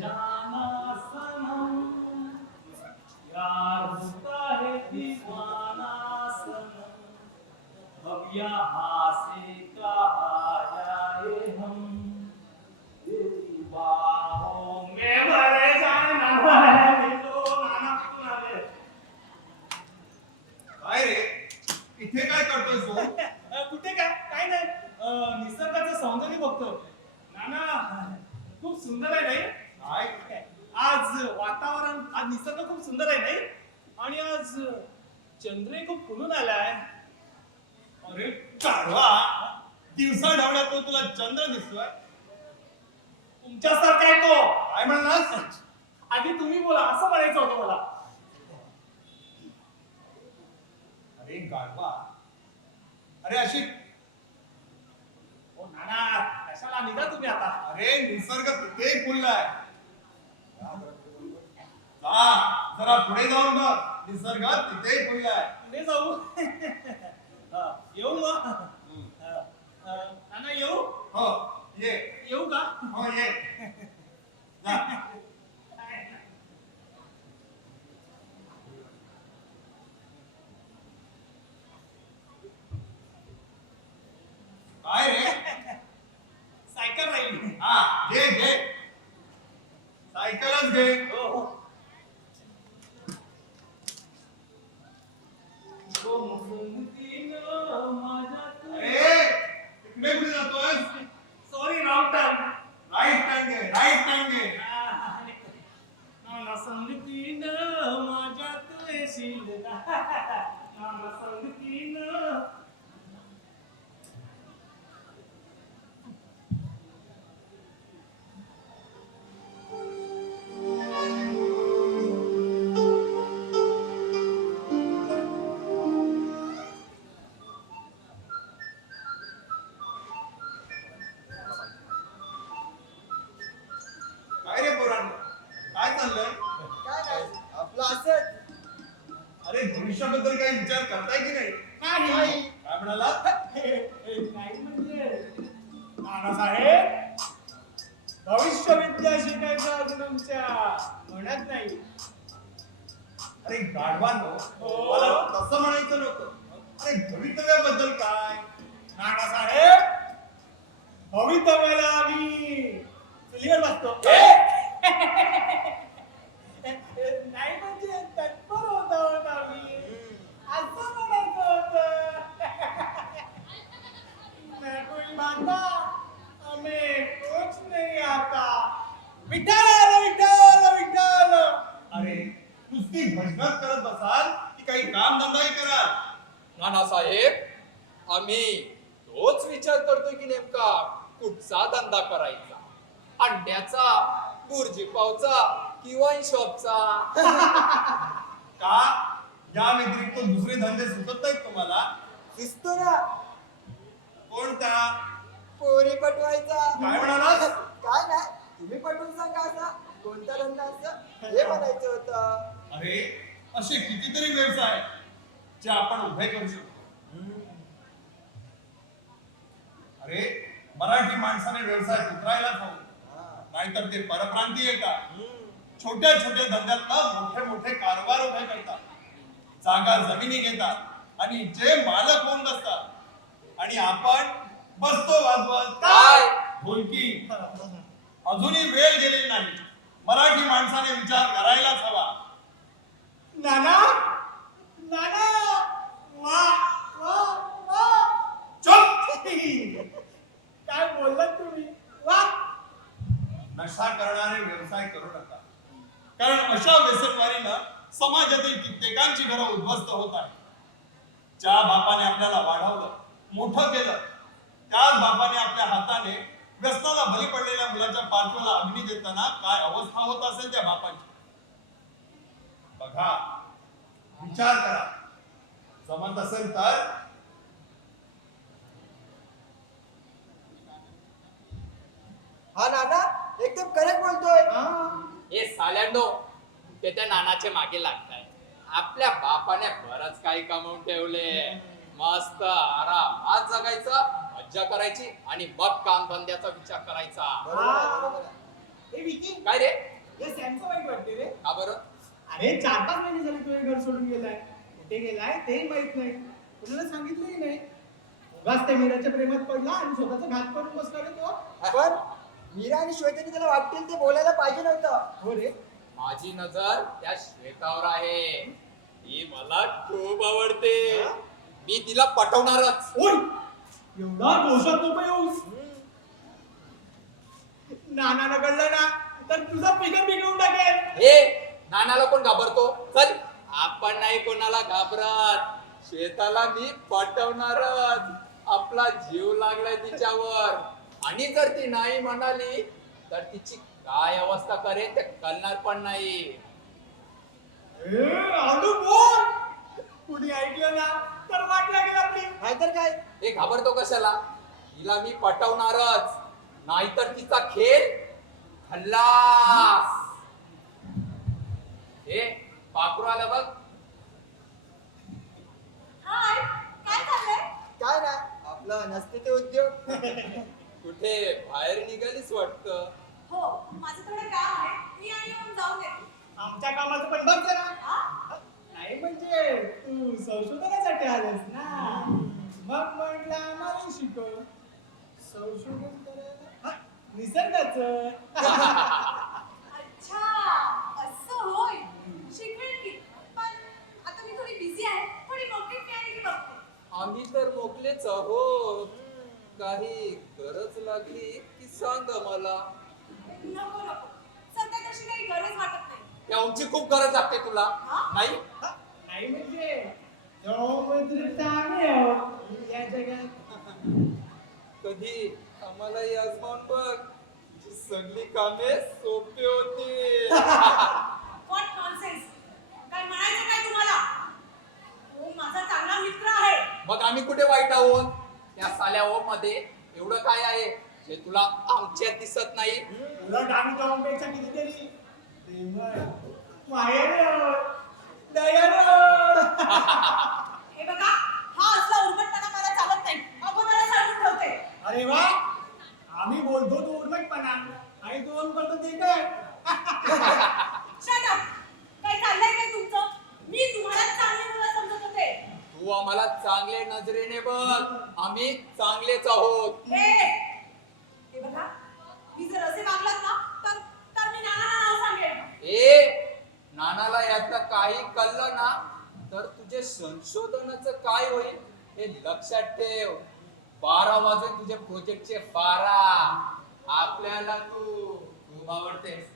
जाना सनम, प्यार होता है दीवाना सनम, अब यहाँ से कहा जाए हम, तेरी बाहों में भर जाना है तो नाना कुणाले. काय रे इथे काय करतोय तू? कुठे काय नाही, निसर्गाचं सौंदर्य बघतो. नाना खूप सुंदर आहे नाही? काय आज वातावरण, आज निसर्ग खूप सुंदर आहे नाही? आणि आज चंद्रही खूप खुलून आलाय. अरे काढवा, दिवसा ढवळ्या तो तुला चंद्र दिसतोय? तुमच्यासारखा आहे तो. काय म्हणलास? आधी तुम्ही बोला असं म्हणायचं होतं मला. अरे गाढवा, अरे अशी ओ नाना कशाला निघा तुम्ही आता. अरे निसर्ग तिथे खुललाय. जा जरा पुढे जाऊन बघ, निसर्ग तिथे खुललाय. पुढे जाऊ. येऊ मग. नाना येऊ. हो ये. येऊ का? हो ये. जा. काय रे? सायकल राहिली. हा घे घे, सायकलच घे. हो हो. अरे इकडे कुठे जातोय? Sorry wrong turn. Right turn घे, राईट टर्न घे. नाना संगतीन माझ्या तू येशील का? नाना संगतीन. काय रे पोरांनो, काय चाललंय? काय नाही आपलं असंच. अरे भविष्याबद्दल काही विचार करताय की नाही? नाही. काय म्हणाला? नाही म्हणजे नानासाहेब, भविष्य विद्या शिकायचं अजून आमच्या म्हणत नाही. अरे गाढवांनो, हो. मला तसं म्हणायचं नव्हतं. अरे भवितव्याबद्दल काय? नानासाहेब, भवितव्याला आम्ही चुलीवर बसतो. नाही म्हणजे तत्पर होत आहोत आम्ही, असं म्हणायचं होतं. मैं कोई बांधा हमें कुछ नहीं आता. विठ्ठल विठ्ठल विठ्ठल. अरे नुसती भजनच करत बसाल की काही काम धंदाही कराल? नानासाहेब, आम्ही तोच विचार करतोय की नेमका कुठचा धंदा करायचा, अंड्याचा, बुर्जी पावचा की वाईन शॉपचा. का या व्यतिरिक्त दुसरे धंदे सुचत नाहीत तुम्हाला? दिसतो ना, कोणता? पोरी पटवायचा. काय म्हणालास? काय नाही, तुम्ही पटवून सांगा असा कोणता धंदा असं हे म्हणायचं होतं. अरे असे कितीतरी व्यवसाय जे आपण उभे करू शकतो. अरे मराठी माणसाने व्यवसाय उतरायलाच हवं, नाहीतर ते परप्रांती येतात, छोट्या छोट्या धंद्यातनं मोठे मोठे कारभार उभे करतात, जागा जमिनी घेतात आणि जे मालक होऊन बसतात आणि आपण बसतो वाजवत काय? ढोलकी. अजूनही वेळ गेलेली नाही. मराठी माणसाने विचार करायलाच हवा. नाना नाना वा वा वा. चुप. काय बोललात तुम्ही? वा. नशा करणारे व्यवसाय करू नका, कारण अशा व्यसनवारीनं समाजातील कित्येकांची घरं उद्ध्वस्त होत आहेत. ज्या बापाने आपल्याला वाढवलं, मोठं केलं, त्याच बापाने आपल्या हाताने व्यसनाला बळी पडलेल्या मुलाच्या पार्श्वाला अग्नी देताना काय अवस्था होत असेल त्या बापाची. बघा, विचार करा. जमत असेल तर हा नाना एकदम करेक्ट बोलतोय. हे साल्यांनो, ते त्या नानाचे मागे लागताय. आपल्या बापाने बरंच काही कमवून ठेवले. मस्त आरामात जगायचं, मज्जा करायची आणि मग काम धंद्याचा विचार करायचा. बरोबर आहे, बरोबर आहे. ए विकी, काय रे? हे सॅमचं वाईट वाटते रे. का बरं? अरे 4-5 महिने झाले तो हे घर सोडून गेलाय. कुठे गेलाय तेही माहित नाही, कुणाला सांगितलंही नाही. उगाच त्या मीराच्या प्रेमात पडला आणि स्वतःचा घात करून बसला रे तो. पण मीरा आणि श्वेताने त्याला वाटतील ते बोलायला पाहिजे नव्हतं. हो रे. माझी नजर त्या श्वेतावर आहे. ती मला खूप आवडते. मी तिला पटवणारच. ओय, एवढा दोषात नको येऊस. नानाला कळलं ना तर तुझा फिगर बिघडून टाकेल. हे नानाला कोण घाबरतो? चल, आपण नाही कोणाला घाबरत. श्वेताला मी पटवणारच. आपला जीव लागलाय तिच्यावर. आणि जर ती नाही म्हणाली तर तिची काय अवस्था करेल ते कळणार पण नाही. आलू बोल. कुणी ऐकलं ना तर वाट लागेल आपली. नाहीतर काय. हे घाबरतो कशाला? तिला मी पटवणारच. नाहीतर तिचा खेळ खल्लास. हे पाखरू आलं बघ. हाय, काय चाललंय? काय ना आपलं नसते ते उद्योग. कुठे बाहेर निघालीस वाटतं. हो, माझं थोडं काम आहे. मी आणि येऊन जाऊन येते. आमच्या कामाचं पण बघ जरा. हा? नाही म्हणजे तू संशोधनासाठी आलेस ना. मग म्हटलं आम्हाला शिकव. संशोधन करायला निसर्गाचं. अच्छा, असं होय. शिकवेन की. पण आता मी थोडी बिझी आहे. थोडी मोकळी मिळाली की बघते. आम्ही तर मोकलेच आहोत. काही गरज लागली की सांग मला. नको नको. सध्या तशी काही गरज वाटत नाही. त्याची खूप गरज लागते तुला. हा? नाही? नाही म्हणजे जो मैत्रीचा आम्ही आहोत या जगात. कधी आम्हालाही आजमावून बघ. तुझी सगळी कामे सोपे होते. What nonsense. काय म्हणायचं काय तुम्हाला? तो माझा चांगला मित्र आहे. मग आम्ही कुठे वाईट आहोत? त्या साल्या ओ मध्ये एवढं काय आहे जे तुला आमच्यात दिसत नाही? उलट आम्ही दोघांपेक्षा कितीतरी प्रेमळ, मायाळू, दयाळू. हे बघा, हा असला उर्मटपणा मला चालत नाही. अगोदरच सांगून ठेवते. अरे वा, आम्ही बोलतो तो उर्मटपणा आणि दोन करतो ते काय. Shut up. काय चाललंय काय तुमचं? मी तुम्हाला चांगली मुलं समजत होते. तू आम्हाला चांगल्या नजरेने बघ. आम्ही चांगलेच आहोत. हे बघा, मी जर असे वागलात ना तर मी नानाला नाव सांगेन. नानाला यातलं काही कळलं ना तर तुझे संशोधनाचं काय होईल हे लक्षात ठेव. 12 वाजून तुझे प्रोजेक्टचे 12. आपल्याला तू खूप आवडतेस.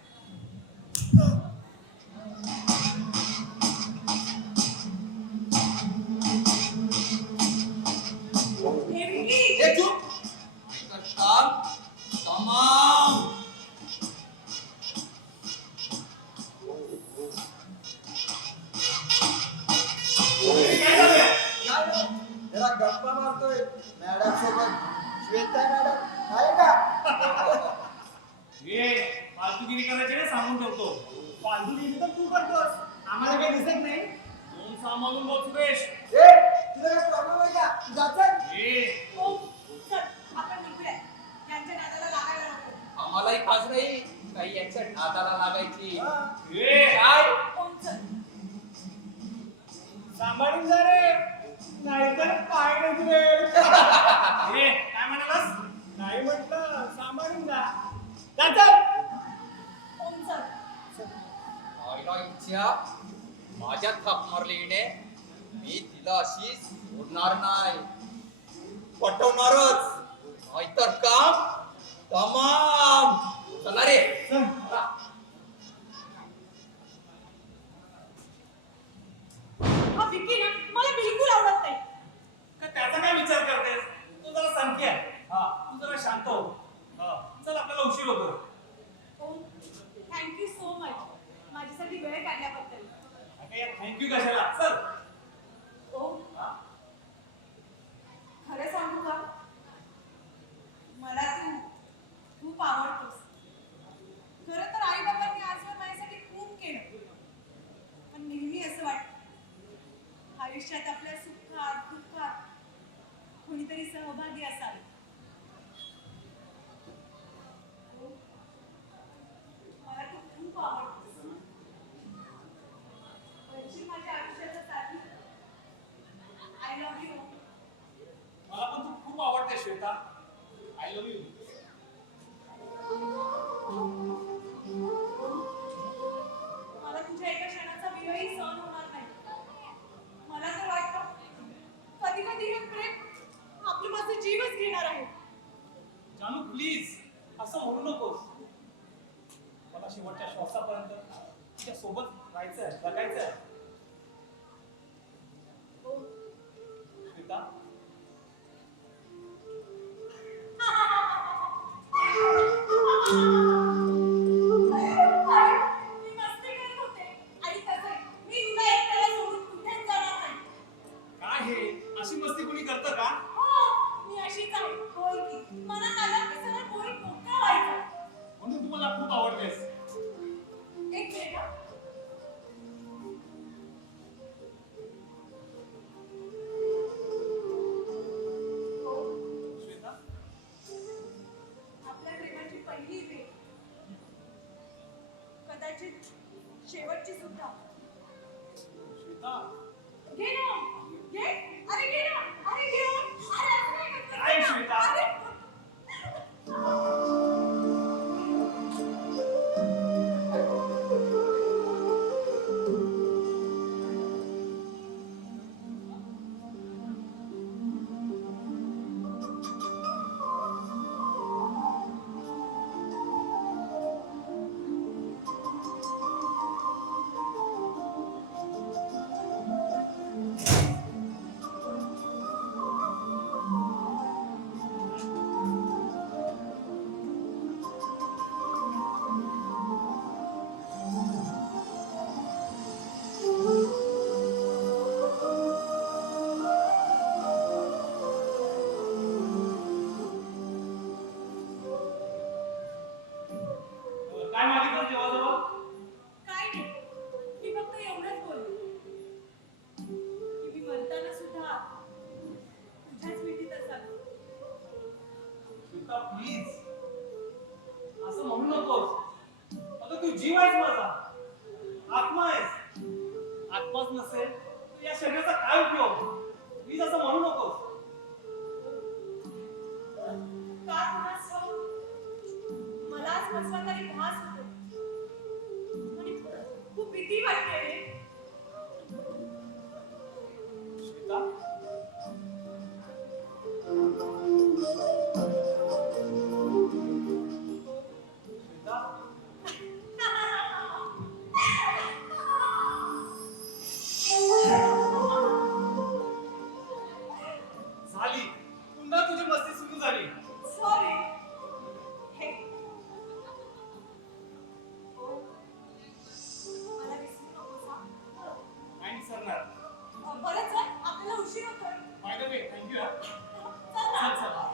हे विकी. हे चूप. नाहीतर काम तमाम. जरा गप्पा मारतोय मॅडम सोबत. श्वेता मॅडम आहे का? हे फालतूगिरी करायची ना सांगून ठेवतो. फालतूगिरी तर तू करतोस, आम्हाला काही दिसत नाही. दोन सामानून बोल सुरेश. ए तुला काही प्रॉब्लेम आहे का? तू जात ओ, चल, आपण निघूया. यांच्या नादाला लागायला नको. आम्हालाही खास नाही काही यांच्या नादाला लागायची. काय ओ, चल. सांभाळून जा रे, नाहीतर पाय नसवेल. काय म्हणालास? नाही म्हटलं, सांभाळून जा. जा चल. ओ, चल. आईला इच्छा माझ्या थाप मारली हिने. मी तिला अशी सोडणार नाही. पटवणारच. नाहीतर काम तमाम. चला रे. चल. हा विकी ना मला बिलकुल आवडत नाही. का त्याचा काय विचार करतेस? तू जरा शांती आहे. हा, तू जरा शांत हो. हा, चल आपल्याला उशीर होतो. ओ, थँक्यू सो मच. माझ्यासाठी वेळ काढल्याबद्दल. थँक्यू कशाला? चल. ओ, हा? खरं सांगू का? मला तू खूप आवडतोस. खरं तर आई बाबांनी आजवर माझ्यासाठी खूप केलं. पण नेहमी असं वाटतं आयुष्यात आपल्या सुखात दुःखात कोणीतरी सहभागी असावे. शेवटच्या श्वासापर्यंत तिच्या सोबत राहायचंय, जगायचंय. हो. श्वेता, मी मस्ती करत होते आणि तसंही मी तुला एकट्याला सोडून कुठेच जाणार नाही. काय हे अशी मस्ती कोणी करतं का? हो, मी अशीच आहे. होय की मनात आलं की सरळ पोळीत मोकळं व्हायचं. म्हणून तू मला खूप आवडतेस. एक मिनिट हा. हो, श्वेता, आपल्या प्रेमाची पहिली भेट, कदाचित शेवटची सुद्धा. श्वेता, घे ना, घे. अरे घे ना, अरे घे. अरे असं नाही करत. काय श्वेता? अरे. काय मागितलं देवाजवळ? काय नाही. मी फक्त एवढंच बोलले की मी मरताना सुद्धा तुझ्याच भेटीत असावी. श्वेता, प्लीज असं म्हणू नकोस. अगं तू जीव आहेस माझा, आत्मा आहेस. आत्माच नसेल तर या शरीराचा काय उपयोग? प्लीज असं म्हणू नकोस. का कुणास ठाऊक मलाच कसला तरी भास होतो आणि खूप भीती वाटते रे. श्वेता, श्वेता, झाली. पुन्हा तुझी मस्ती सुरू झाली. सॉरी. हे मला विसरू नकोस हा. नाही विसरणार. बरं चल, आपल्याला उशीर होतोय. By the way, thank you. चल ना. चल चल.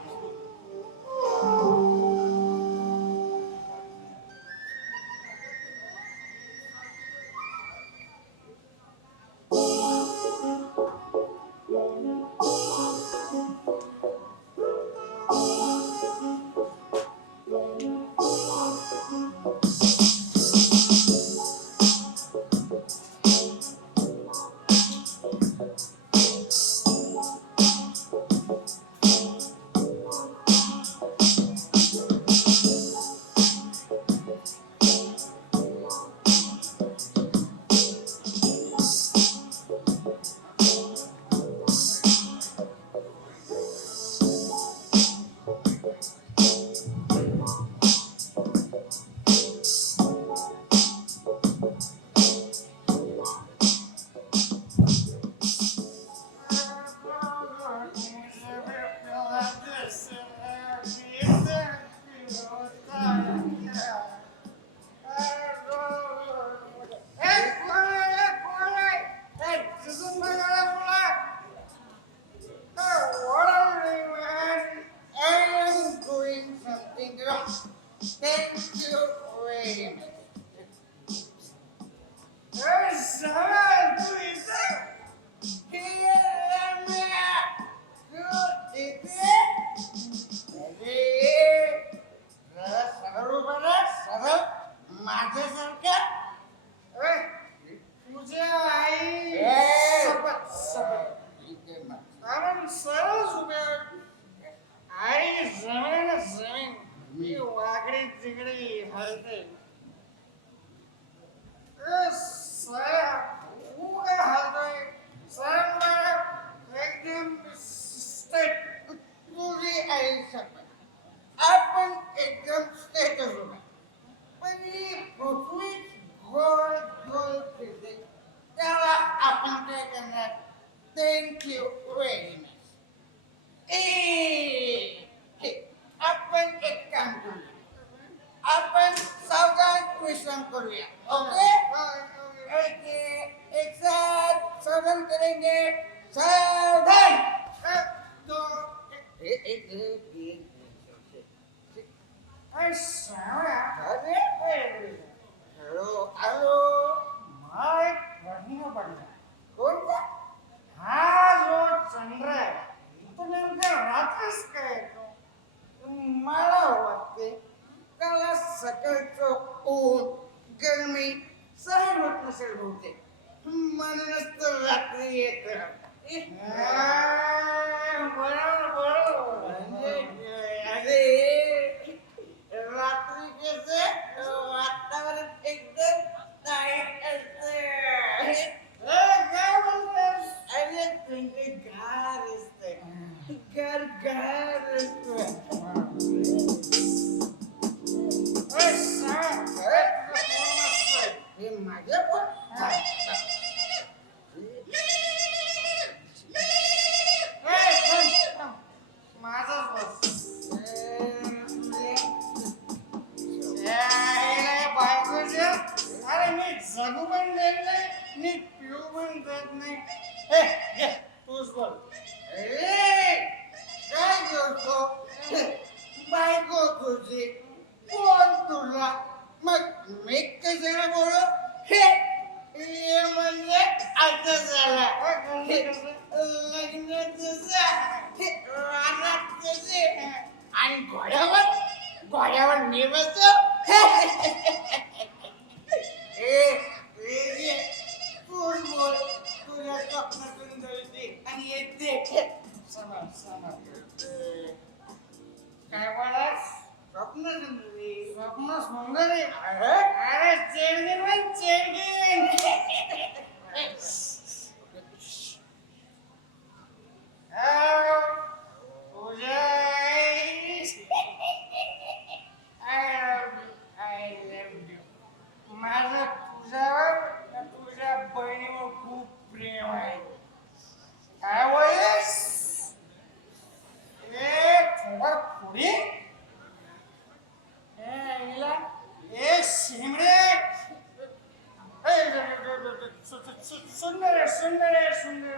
आपण एकदम स्टेटस होता पण ही करूया ओके एक साथ सावधान करेंगे सावधान हॅलो हॅलो कोणता हा जो चंद्र आहे तो नेमका रात्रीच काय येतो मला वाटते त्याला सकाळचं ऊन गरमी सहन होत नसेल बहुतेक म्हणूनच तर रात्री येत बरोबर अरे रात्री कसं वातावरण एकदम टाईट असतं काय म्हणतोस अरे थंडी गार असते गार गार हे माझ्या पण माझाच बस बायकोच्या अरे मी जगू पण देत नाही मी पिऊ पण देत नाही तूच बोल अरे काय करतो बायको तुझी कोण तुला मग मी कशाला बोलू हे म्हणजे आता झाला लग्न तुझं रानात तुझे आणि घोड्यावर मी बसतो तूच बोल तुझ्या स्वप्नातून दळते आणि येते काय बोलास स्वप्न सुंदर अरे चेडगीन पण चेडगीन तुझ्या माझं तुझ्या बहिणीवर खूप प्रेम आहे काय बोलस थोडा पुढे सुंदर सुंदर सुंदर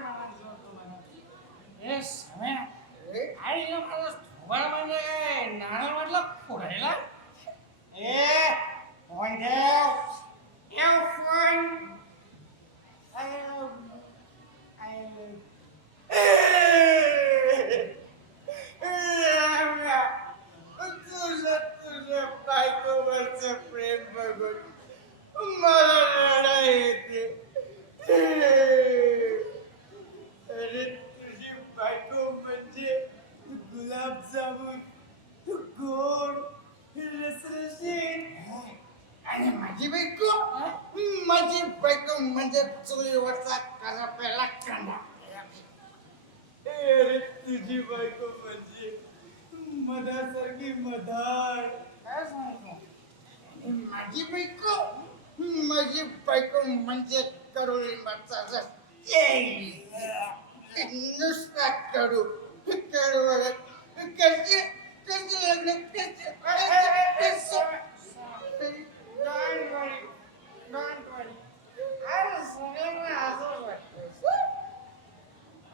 आणि मला थोबा म्हणजे काय नाणं म्हटलं फोडायला फोन ठेव फोन तुझ्या बायकोवरचं प्रेम बघून मला रडा येते अरे तुझी बायको म्हणजे गुलाबजामुन गोड रसरशीत आणि माझी बायको म्हणजे चुलीवरचा करपेला कांदा अरे तुझी बायको म्हणजे मधासारखी मधार काय सांगतो माझी बायको म्हणजे कडुलिंबाचा रस नुसता कडू कशी लग्न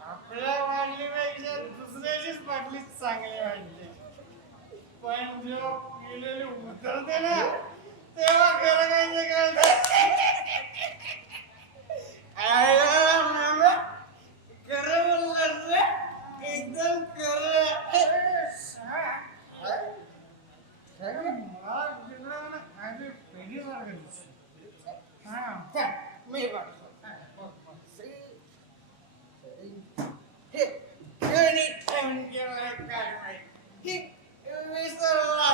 आपल्या वाढलीपेक्षा दुसऱ्याचीच बाटली चांगली वाटते पण जेव्हा पिलेली उतरते ना तेव्हा खरं काय खरं बोललास रे एकदम खरं मला दिलं खाली पेढी सारखं मी बघतो हे ठेवून गेलं काय माहिती विसरला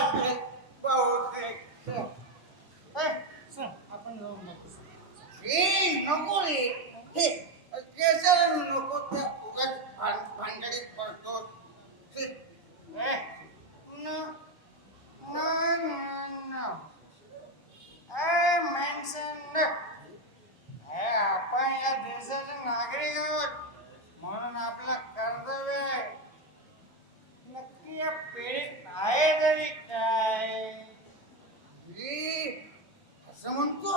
आपण जाऊन नको रे हे केसाला नको त्या उगाच भांडणीत पडतो आपण या देशाचे नागरिक आहोत म्हणून आपलं कर्तव्य आहे नक्की या पेढीत आहे तरी काय असं म्हणतो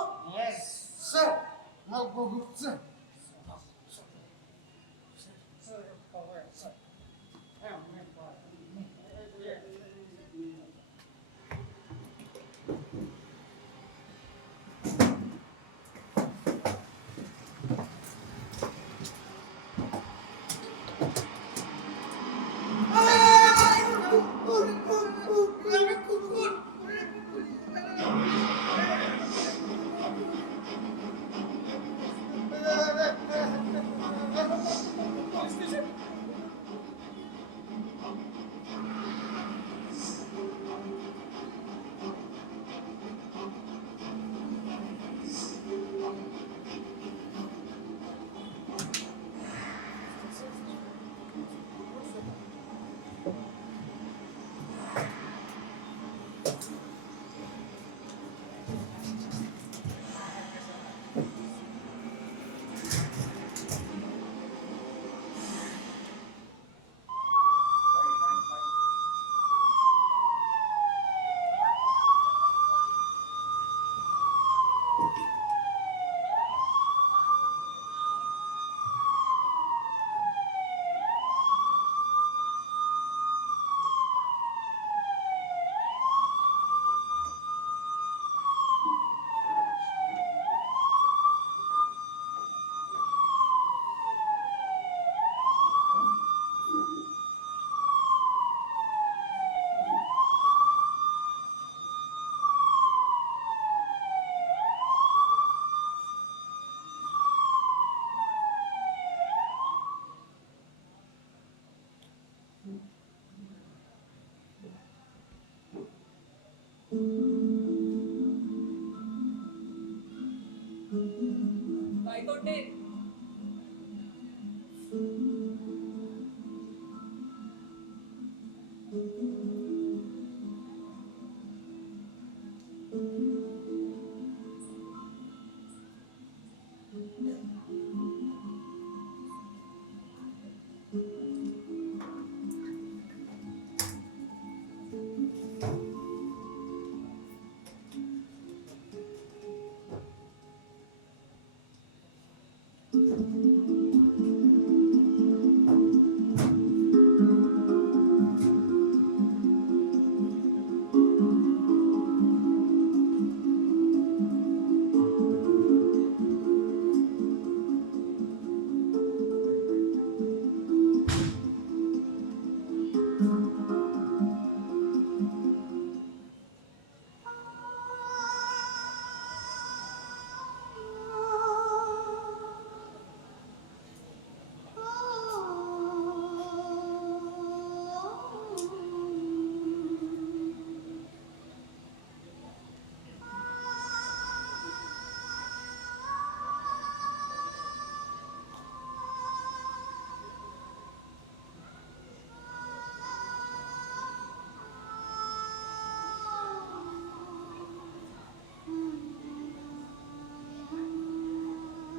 काय तोंडे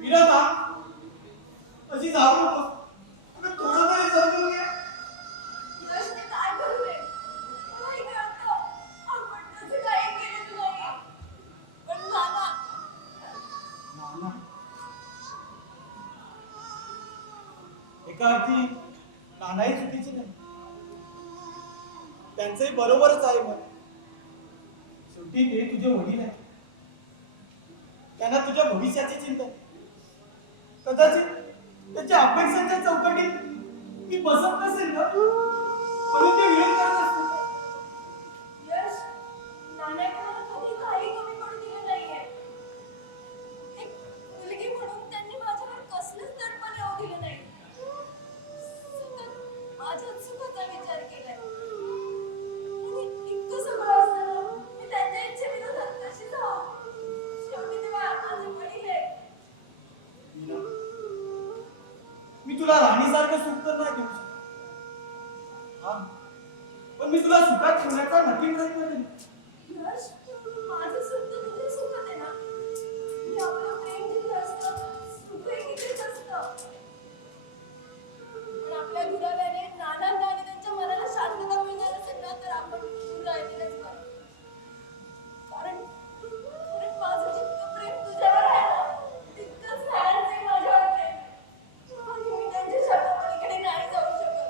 विनोदा अशी जाऊ नको अगं थोडं तरी समजून घे. यश ते काय करू रे नाही कळतं आपण तसं काही केलं नाही पण नाना नाना एका अर्थी नानाही चुकीचे नाही त्यांचंही बरोबरच आहे मग शेवटी ते तुझे वडील आहे त्यांना तुझ्या भविष्याची चिंता आहे. कदाचित त्याच्या अपेक्षांच्या चौकटीत ती बसत नसेल ना म्हणून ते विरोध करत असतील. यश नानाकडे कधी काही कमी पडू दिलं नाहीये एक मुलगी म्हणून त्यांनी माझ्यावर कसलंच दडपण येऊ दिलं नाही सतत माझ्याच सुखाचा विचार केलाय आणि इतकं सगळं असताना मी त्यांच्या इच्छेविरोधात कशी जाऊ शेवटी ते माझे वडील आहे. मीना, मी तुला राणीसारखं सुख तर नाही देऊ शकत हा पण मी तुला सुखात ठेवण्याचा नक्की प्रयत्न करेन. यश माझं सुख तर तुझे सुखत आहे ना मी आपलं प्रेम जिथे असतं सुखही तिथेच असतं पण आपल्या दुराव्याने नानांना आणि त्यांच्या मनाला शांतता मिळणार असेल ना तर आपण दूर राहिलेलंच बरं कारण माझं जितकं प्रेम तुझ्यावर आहे ना तितकंच नानांचंही माझ्यावर प्रेम आणि मी त्यांच्या शब्दापलीकडे नाही जाऊ शकत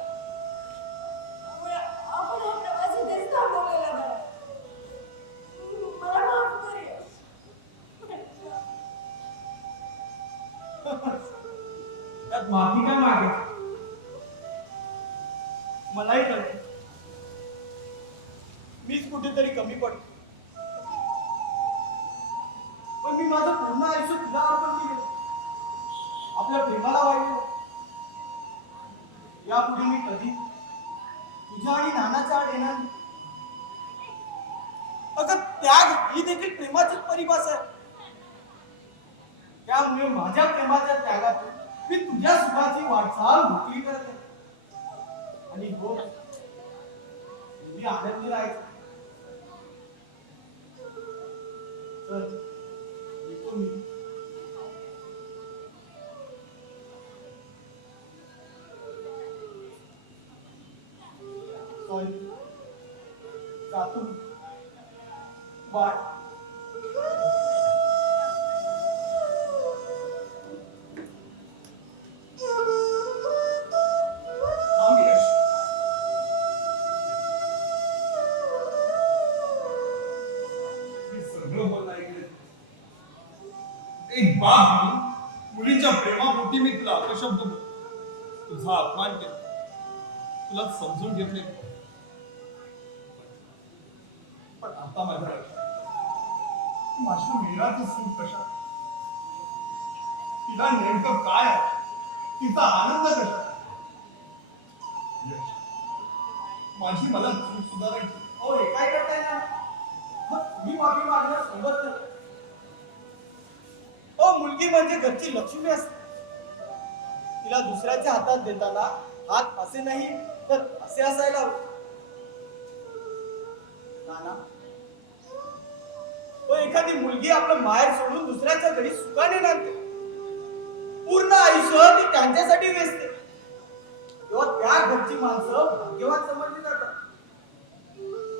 त्यामुळे आपण हा प्रवास इथेच थांबवलेला बरा मला माफ कर यश. त्यात माफी काय मागे मलाही कळतं मीच कुठेतरी कमी पडतो पण मी माझं पूर्ण आयुष्य तुला अर्पण केलं आपल्या प्रेमाला वाहिलं यापुढे मी कधी तुझ्या आणि नानाच्या आड येणार नाही. अगं त्याग ही देखील प्रेमाचीच परिभाषा आहे त्यामुळे माझ्या प्रेमाच्या त्यागातून मी तुझ्या सुखाची वाटचाल मोकळी करत आहे आणि हो मी आनंदी राहायचं तर येतो मी. सॉरी जातो बाय. एक बाप म्हणून मुलीच्या प्रेमापोटी मी तुला अपशब्द बोललो. तुझा अपमान केला तुला समजून घेतले पण आता माझ्या लक्षात माझ्या मीराचं सूट कशा तिला नेमकं काय आहे तिचा आनंद कशा यश, माझी मला चूक सुधारायची. अहो हे काय करताय ना मग तुम्ही माफी मागण्यास सोबत नाही. अहो मुलगी म्हणजे घरची लक्ष्मी असते. तिला दुसऱ्याच्या हातात देताना हात असे नाही तर असे असायला हवे. नाना, तो एखादी मुलगी आपलं माहेर सोडून दुसऱ्याच्या घरी सुखाने नांदते. पूर्ण आयुष्य ती त्यांच्यासाठी वेचते. तेव्हा त्या घरची माणसं भाग्यवान समजली जातात.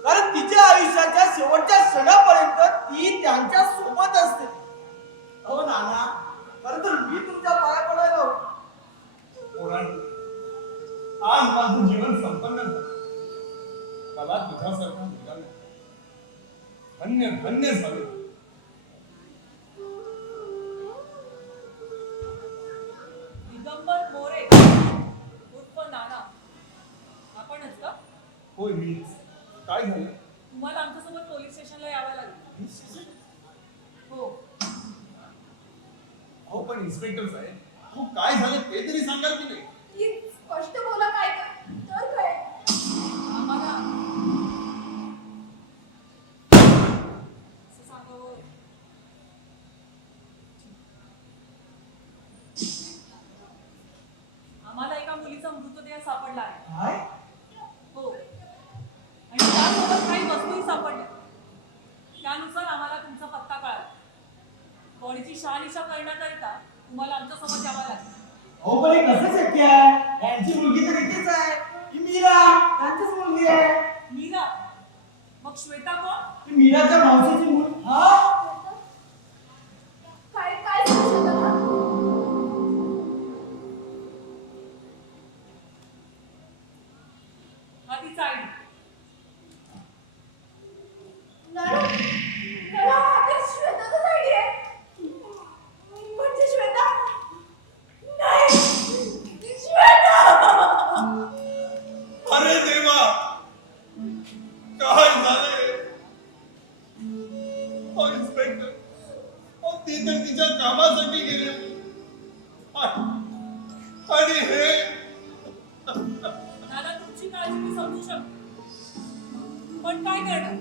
कारण तिच्या आयुष्याच्या शेवटच्या क्षणापर्यंत ती त्यांच्या सोबत असते. हो नाना, खरं तर मी तुमच्या पाया पडायला हवं. पोरांनो, आज माझं जीवन संपन्न झालं. मला तुझ्यासारखा मुलगा नाही. धन्य धन्य झाले. दिगंबर मोरे उर्फ नाना, आपणच का? होय, मीच. काय झालं? तुम्हाला आमच्यासोबत पोलीस स्टेशनला यावं लागेल. हो. हो पण इन्स्पेक्टर साहेब, हो काय झालं ते तरी सांगाल की नाही? स्पष्ट बोला काय तर काय. आम्हाला असं सांगावं. आम्हाला एका मुलीचा मृतदेह सापडला आहे. काय? हो. आणि त्यासोबत काही वस्तूही सापडल्या. त्यानुसार आम्हाला तुमचा पत्ता कळाला. बॉडीची शहानिशा करण्याकरिता तुम्हाला आमच्यासोबत यावं लागेल. हो पण हे कसं शक्य आहे? यांची मुलगी तर इथेच आहे. ही मीरा त्यांचीच मुलगी आहे. मीरा? मग श्वेता कोण? ही मीराच्या मावशीची मुलगी. हा, काय काय सांगू शकता? हा तिचा आईडी. श्वेताच आयडी आहे. म्हणजे श्वेता नाही. श्वेता अरे देवा, काय झाले? हो इन्स्पेक्टर, हो ती तर तिच्या कामासाठी गेली होती. आणि हे दादा, तुमची काळजी मी समजू शकते. पण काय करणार?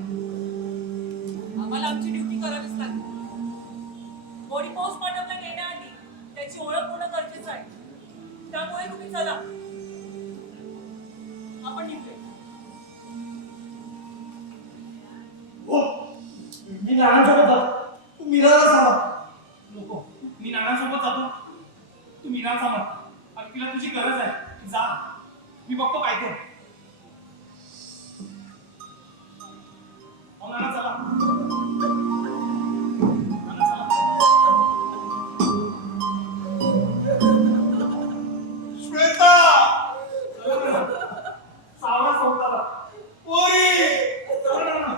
आम्हाला आमची ड्युटी करावीच लागेल. बॉडी पोस्टमॉर्टमला नेण्याआधी त्याची ओळख होणं गरजेचं आहे. त्यामुळे तुम्ही चला, आपण निघूया. हो, मी नानासोबत जातो. तू मीराला सांभाळ. नको, मी नानासोबत जातो. तू मीरा सांभाळ. आणि तिला तुझी गरज आहे. जा, मी बघतो काय ते. हो नाना, चला. नाना, चला. श्वेता, चला नाना. सावरा सोडताला. पोरी, चला नाना.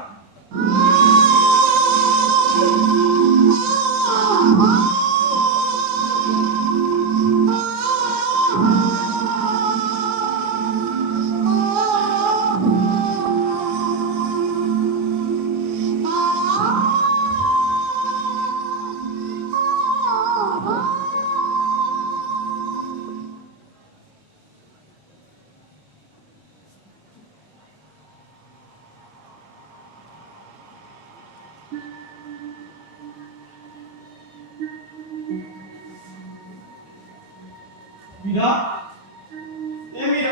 मीरा, ए मीरा.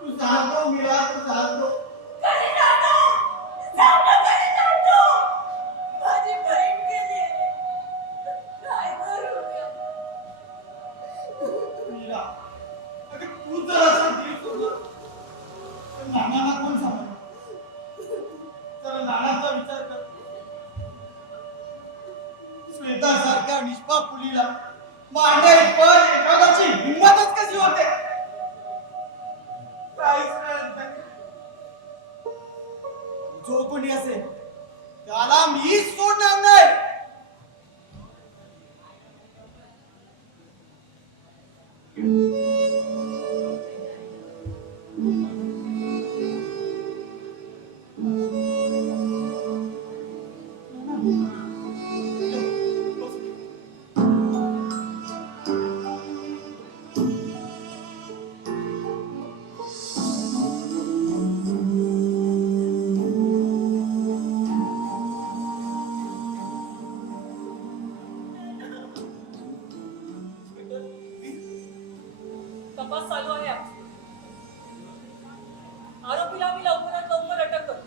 तू सांगतो मीरा, तू सांगतो. मीरा, अगं तू जर असं दिल सोडलं तर नानाला कोण सांभाळणार? जरा नानाचा विचार कर. श्वेतासारख्या निष्पाप मुलीला मारण्यात पण एखाद्याची हिंमतच कशी होते? काहीच कळत नाही. जो कोणी असेल त्याला मी सोडणार नाही. तपास चालू आहे आमचा. आरोपीला आम्ही लवकरात लवकर अटक करू.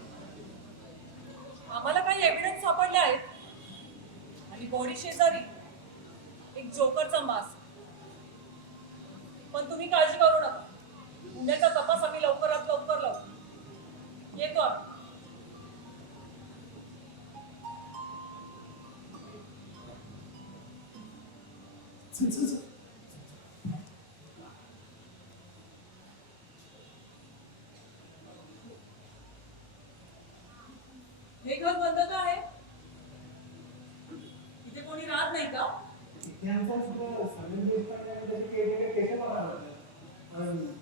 आम्हाला काही एव्हिडन्स सापडले आहेत आणि बॉडी शेजारी एक जोकरचा मास्क. पण तुम्ही काळजी करू नका, उद्याचा तपास आम्ही लवकरात लवकर लावू. येतो आम्ही. हे घर बंद का आहे? इथे कोणी राहत नाही का?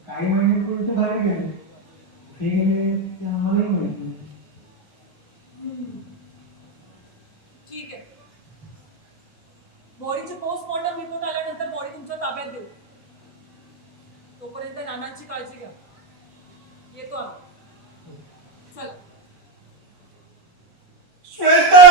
काही महिने पुढचे बाहेर गेले ते गेले ते आम्हालाही माहिती. ठीक आहे. बॉडीचे पोस्टमॉर्टम रिपोर्ट आल्यानंतर बॉडी तुमच्या ताब्यात देऊ. तोपर्यंत नानांची काळजी घ्या. येतो आम्ही. चला. श्वेता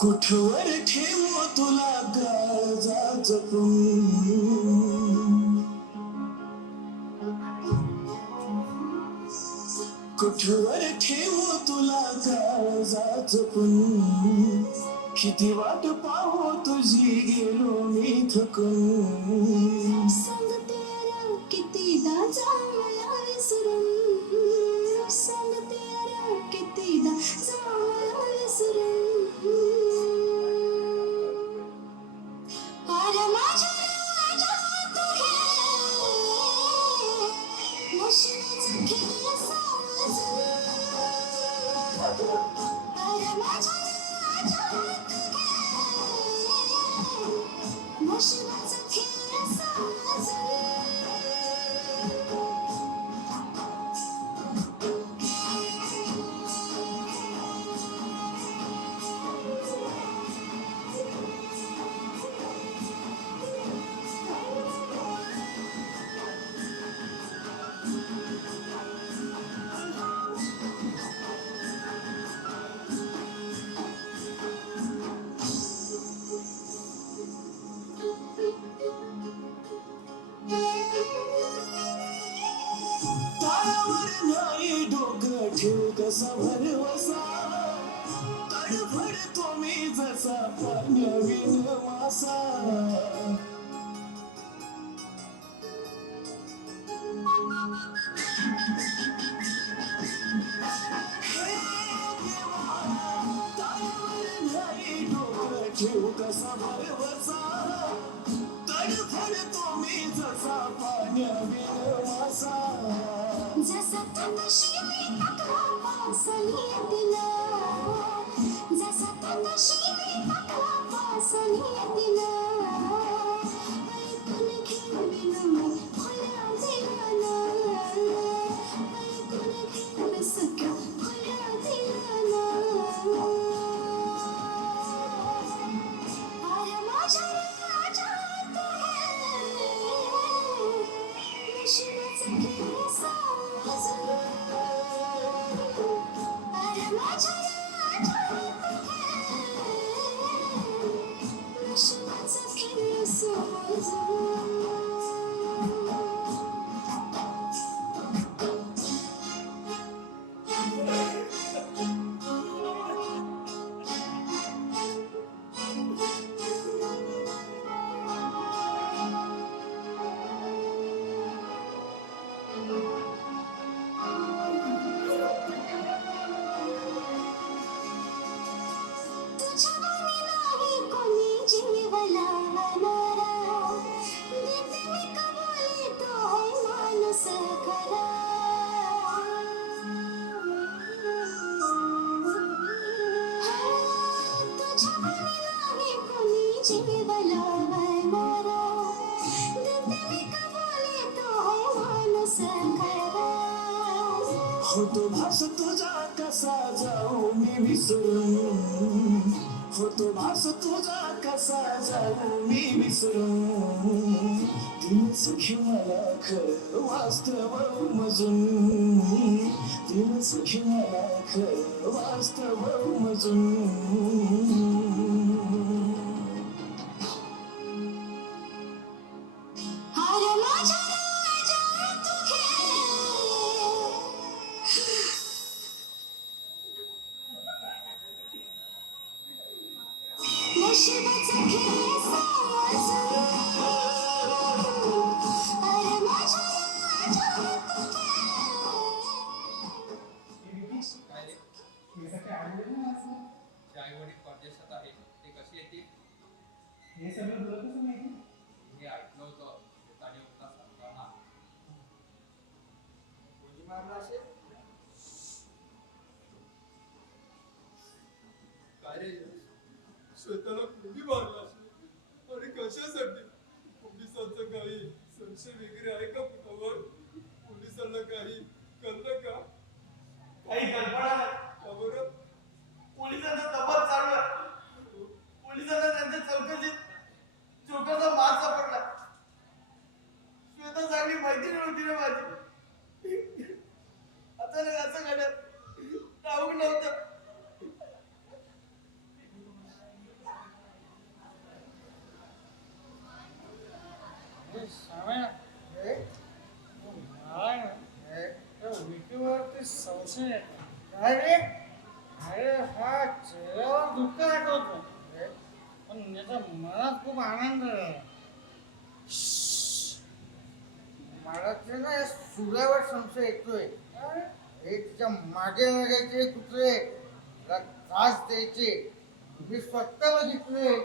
कुठवर ठेवू तुला काळजा जपून, कुठवर ठेवू तुला काळजा जपून, किती वाट पाहू तुझी गेलो मी थकून. सांगते रे कितीदा जाऊया विसरून, सांगते रे कितीदा जाऊया विसरून. अरे माझ्या राजात घे, नशिबाचा खेळ समजून. अरे माझ्या राजात घे, नशिबाचा खेळ समजून. ठेव कसा भरवसा तडफडतो मी जसा पाण्याविन मासा ठेव कसा भरवसा तडफडतो मी जसा पाण्याविन मासा जसा तशी मी टाकला पासनी दिला जसा तशी मी टाकला पासनी दिला ऐकून घेऊन मी फुला दिला ऐकून घेऊन सख्या फुला दिला अरे माझ्या राजा तू नशिबाचा खेळ साजरा अरे माझ्या राजा नशिबाचा खेळ साजरा तुझ्या मनी नाही कोणी जीव लावणारा देते मी कबुली तो है माणूस खरा तुझ्या मनी नाही कोणी जीव लावणारा देते मी कबुली तो है माणूस खरा होतो भास तुझा कसा जाऊ मी विसरून होतो भास तुझा कसा जाऊ मी विसरून दिल सखी मला खरं वास्तव मजून दिल सखी मला खरं वास्तव मजून अरे माझ्या राजा तू नशिबाचा खेळ साजरा अरे माझ्या राजा तू काय रे? ते आई वडील परदेशात आहे ते कशी येतील हे सगळं तुला कसं माहिती हे ऐकलं होतं शेताने होता सरकारना कोणी मारला असेल काय रे शेताला कोणी मारला असेल आणि कशासाठी पोलिसांचं काही संशय वगैरे आहे का पुतावर पोलिसांना काही कळलं का काही कल्पना नाही का बरं पोलिसांचा तपास चालू आहे पोलिसांना त्यांच्या चौकशीत छोटासा मार सापडला श्वेता चांगली मैत्रीण होती रे माझी अचानक असं घडत ठाऊक नव्हतं विकीवरती संशय येतो काय रे अरे हा चेहऱ्यावर दुःख आठवतो पण याच्या मनात खूप आनंद आहे मला ते ना या सूर्यावर संशय येतोय हे तिच्या मागे लागायचे कुत्रे त्याला त्रास द्यायचे मी स्वतः बघितले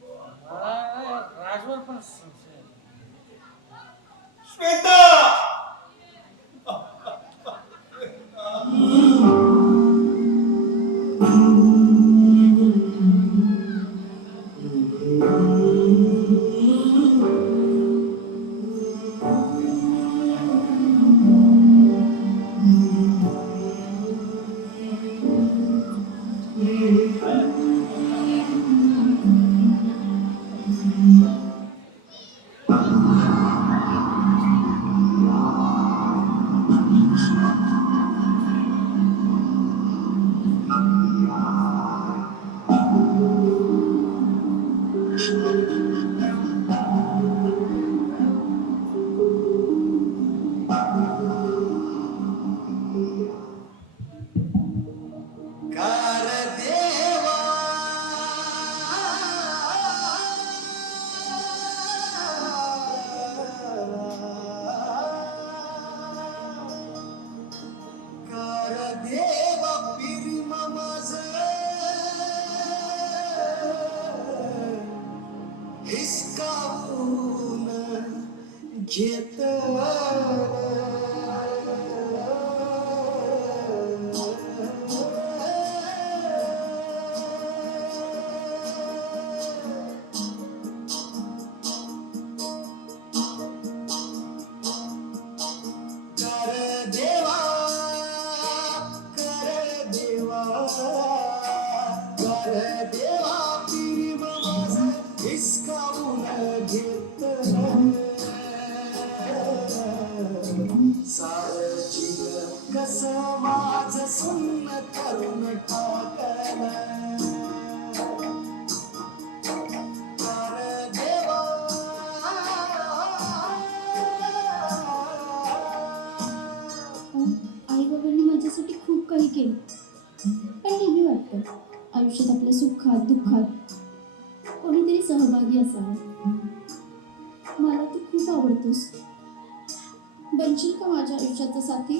मला ना राजवर पण संशय येतो. श्वेता देवा पिरीम माझ हिसकावून घेत कर देवा कर देवा पिरीम माझ हिसकावून घेतलं सारं जीव कसं माझं सुन्न करून टाकलं कर देवा आई बाबांनी माझ्यासाठी खूप काही केलं पण नेहमी वाटतं आयुष्यात आपल्या सुखात दुःखात कोणीतरी सहभागी असावं. मला तू खूप आवडतोस. बनशील का माझ्या आयुष्याचा साथी?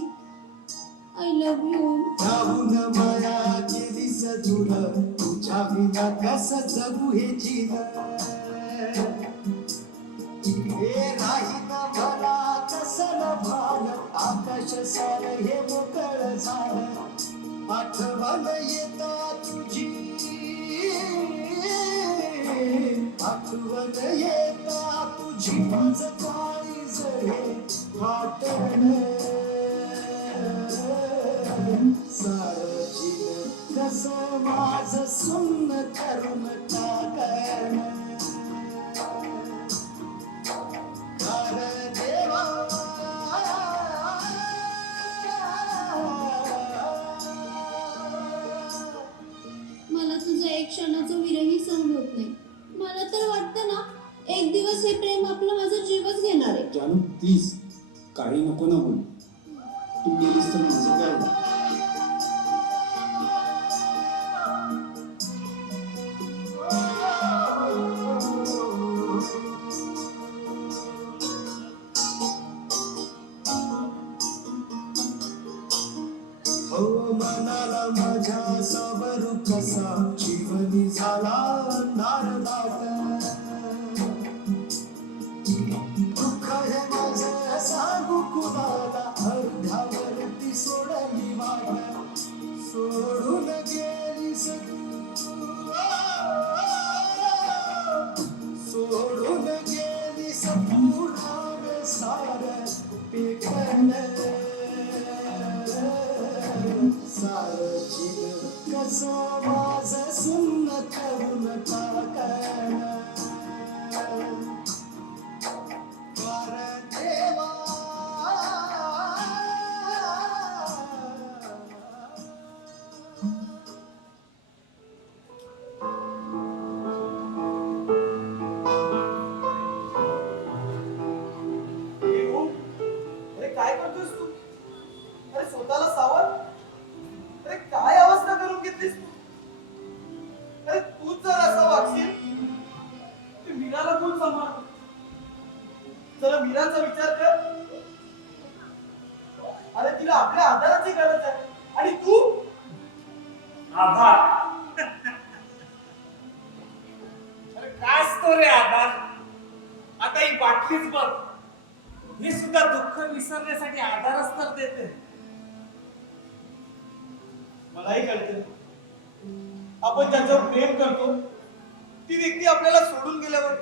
I love you. जाऊन माया केलीस दूर तुझ्या विना कसं जगू हे जीवन हे नाही ना मला कसलं भान आकाश सार हे मोकळ झालं आठवण येता तुझी आठवण येता तुझी माझं काळीज हे वाटण सारं जीव कसं माझं सुन्न करून टाकण कर देवा मला तुझं एक क्षणाचं विरही सहन होत नाही. मला तर वाटतं ना एक दिवस हे प्रेम आपलं माझा जीवच घेणार आहे. जानू प्लीज काही नको ना बोल. तू गेलीस तर माझं काय होईल? हो मनाला माझ्या सावरू कसा जीवनी झाला नारदाट दुःख हे माझं सांगू कुणाला अर्ध्यावरती सोडली वाट सोडून गेलीस तू सोडून गेलीस पुढार सार पेकलं सारं जीव कसं माझं सुन्न करून टाकण कर देवा अरे काय करतोस तू? अरे स्वतःला सावध. अरे काय अवस्था करून घेतलीस तू? अरे तूच जर असा वागशील तर मीराला कोण सांभाळ? जरा मीराचा विचार कर. अरे तिला आपल्या आधाराची गरज आहे आणि तू आभार. अरे काय असतो रे आभार? आता ही बाटलीच बघ. ही सुद्धा दुःख विसरण्यासाठी आधारच तर देते. मलाही कळते आपण ज्याच्यावर प्रेम करतो ती व्यक्ती आपल्याला सोडून गेल्यावर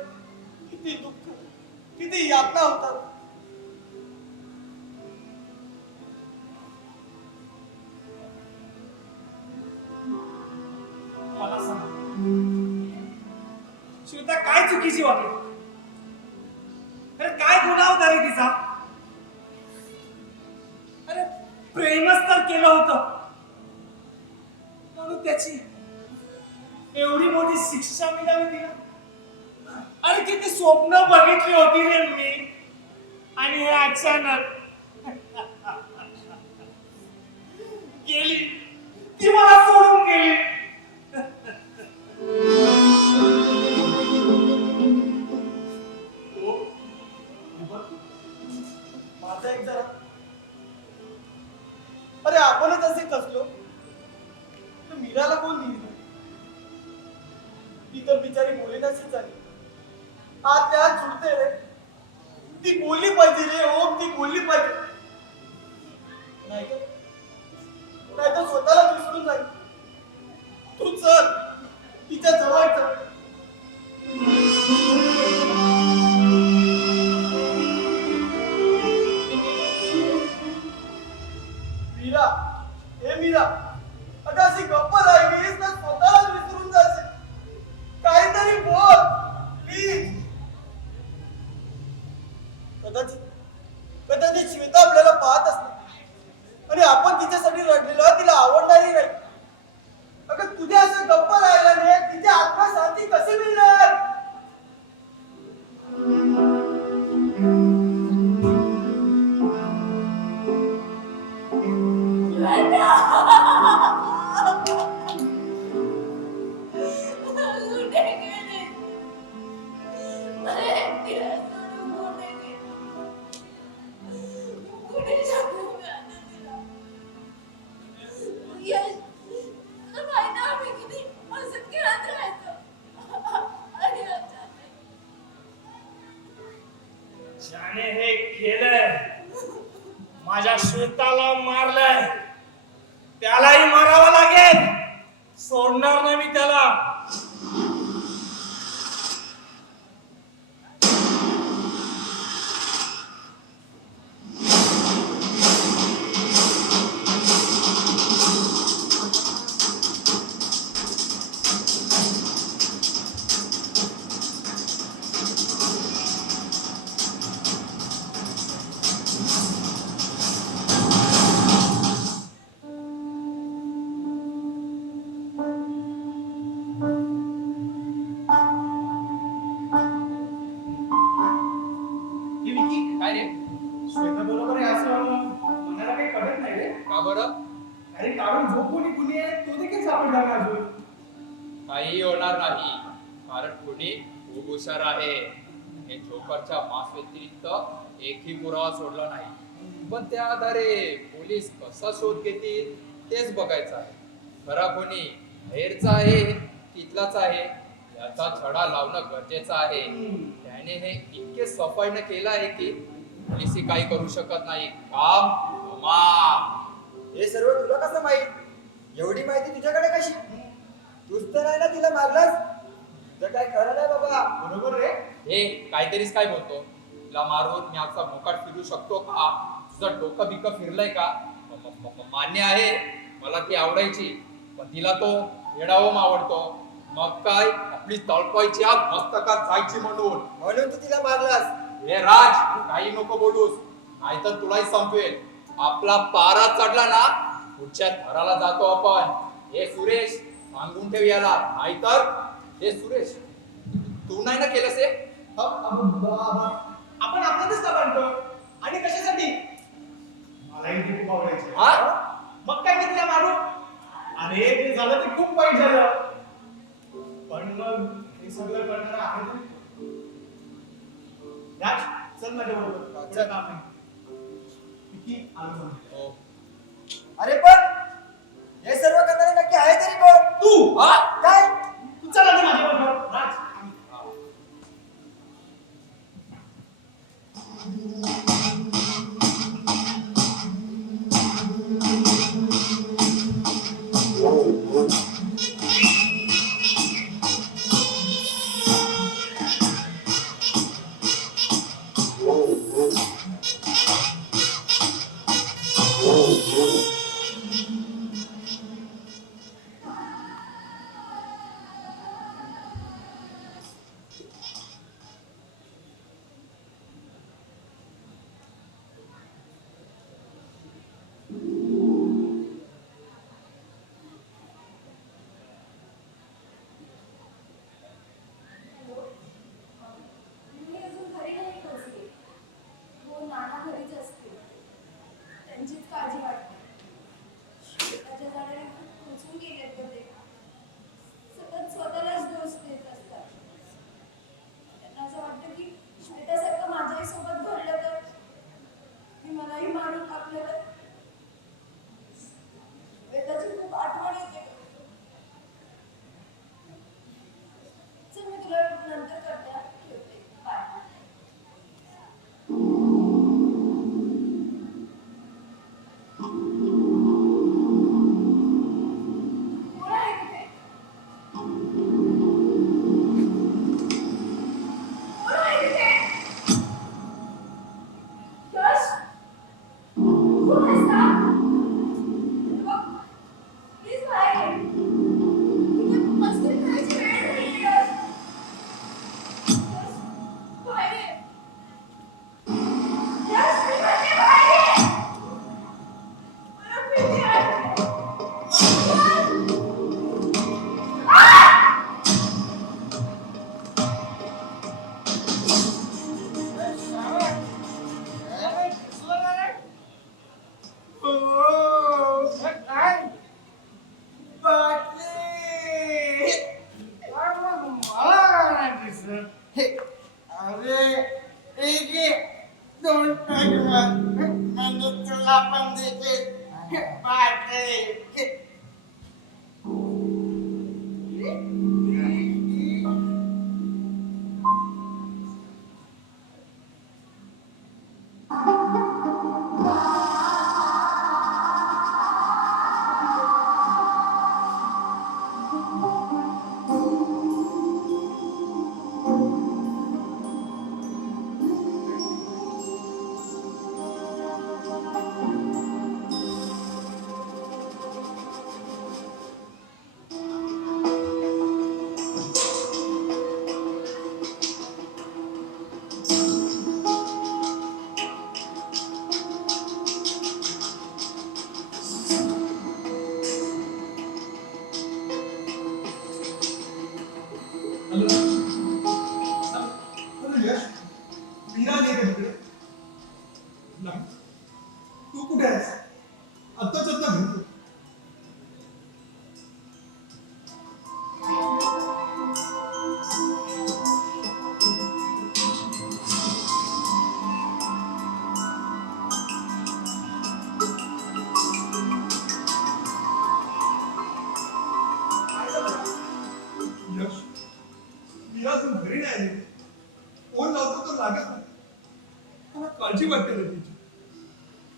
किती दुःख किती यातना होतात. मला सांग श्वेता काय चुकीची वागली? अरे काय गुन्हा होता रे तिचा? अरे प्रेमच तर केलं होतं म्हणून त्याची एवढी मोठी शिक्षा मिळाली तिला. आणि किती स्वप्न बघितली होती रे मी आणि हे अचानक गेली. ती मला सोडून गेली. माझा एक जरा अरे आपणच असे असलीच असलो तर मीराला कोण दिली ती तर बिचारी बोलेनाशीच झाली आज त्या सुटते रे ती बोलली पाहिजे रे ओम ती बोलली पाहिजे नाहीतर स्वतःला विसरून जाईल तू चल तिच्या जवळ चल मीरा हे मीरा आता अशी गप्प राहिलीस तर स्वतःलाच विसरून जाशील काहीतरी बोल प्लीज कदाचित श्वेता आपल्याला पाहत असते आणि आपण तिच्यासाठी रडलेलो तिला आवडणारी नाही अगं तुझ्या असं गप्प राहिल्याने तिच्या आत्मा शांती कशी मिळणार कुठे गेले? मला एकटीला सोडून कुठे गेले? कुठे जाऊ मी आता तिला? यश, तुला माहिती आहे आम्ही किती हसत खेळत राहायचो. आणि अचानक ज्याने हे केलंय माझ्या श्वेताला मारलंय त्यालाही मारावं लागेल सोडणार नाही मी त्याला हे विकी काय रे श्वेता बरोबर आहे असं मनाला काही कळत नाही रे का बरं अरे कारण जो कोणी कुणी आहे तो देखील सापडला नाही अजून काही होणार नाही कारण कुणी खूप हुशार आहे हे जोकरच्या मास व्यतिरिक्त एकही पुरावा सोडला नाही पण त्या आधारे पोलीस कसा शोध घेतील तेच बघायचं आहे खरा कोणी बाहेरचा आहे तिथलाच आहे याचा छडा लावणं गरजेचं आहे त्याने हे इतके सफाईनं केलं आहे की पोलिसी काही करू शकत नाही काम तमाम. हे सर्व तुला कसं माहित एवढी माहिती तुझ्याकडे कशी तूच तर नाही ना तिला मारलास तर काय खरं नाही बाबा बरोबर रे हे काहीतरीच काय बोलतो तुला मारून मी आजचा मोकाट फिरू शकतो का तुझं डोकं बिकं फिरलंय का मान्य आहे मला ती आवडायची पण तिला तो येडावम आवडतो मग काय आपली तळपायची आग मस्तकात जायची म्हणून तू तिला मारलास हे राज काही नको बोलूस नाहीतर तुलाही संपवेल आपला पारा चढला ना पुढच्या थराला जातो आपण हे सुरेश सांगून ठेव याला नाहीतर हे सुरेश तू नाही ना केलंस हे आपण आपल्यातच का बांधतो आणि कशासाठी मलाही ती खूप आवडायची हा मग काय मी तिला मारू अरे ते झालं ते खूप वाईट झालं पण मग हे सगळं करणार आहे ना. राज चल माझ्या बरोबर चल काम आहे किती आलो हो. अरे पण हे सर्व करणारे नक्की आहे तरी कोण तू हा? काय तू चल आता माझ्या बरोबर राज यश मीरा नाही का तिकडे? नाही. तू कुठे आहेस? आत्ताच आत्ता घरी. यश मीरा तू घरी नाही आली. फोन लावतो तर लागत नाही. मला काळजी वाटते रे तिची.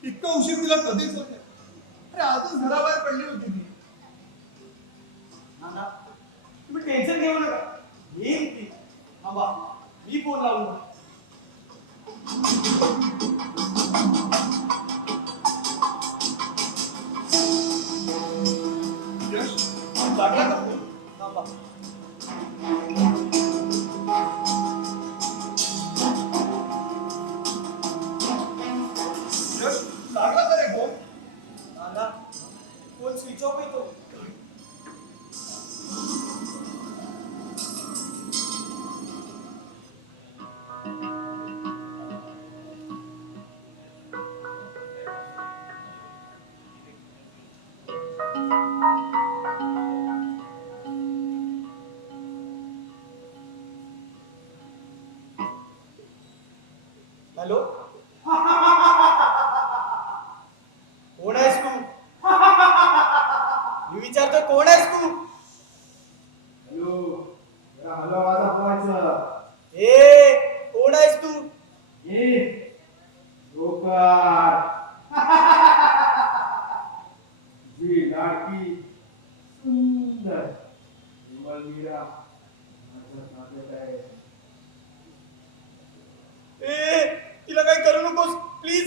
इतका उशीर तिला कधीच होत नाही. अरे आजच घराबाहेर पडली होती ती. नाना तुम्ही टेन्शन घेऊ नका, येईल ती. थांबा, मी फोन लावून यश लागला का फोन? थांबा. यश लागला का रे फोन? नाना फोन स्विच ऑफ येतो. हॅलो, कोण आहेस तू? मी विचारतो कोण आहेस तू? हॅलो, जरा हॅलो आवाज वाजवायचं. ए कोण आहेस तू? ये जोकर. जी लाडकी सुंदर विमल मीरा माझ्या नात्यात आहे. ए तिला काही करू नकोस प्लीज.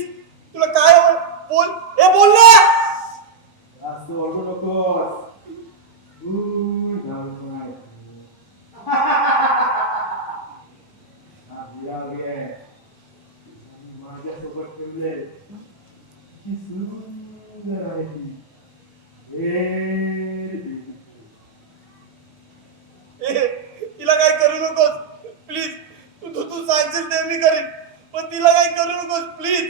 तुला काय हवं? बोल. ए बोल ना. जास्त ओरडू नकोस. दूर जाऊन नाही. माझ्यासोबत ठेवले की सुंदर आहे ती. तिला काय करू नकोस प्लीज. तू सांगशील ते मी करीन, पण तिला काय करू नकोस प्लीज.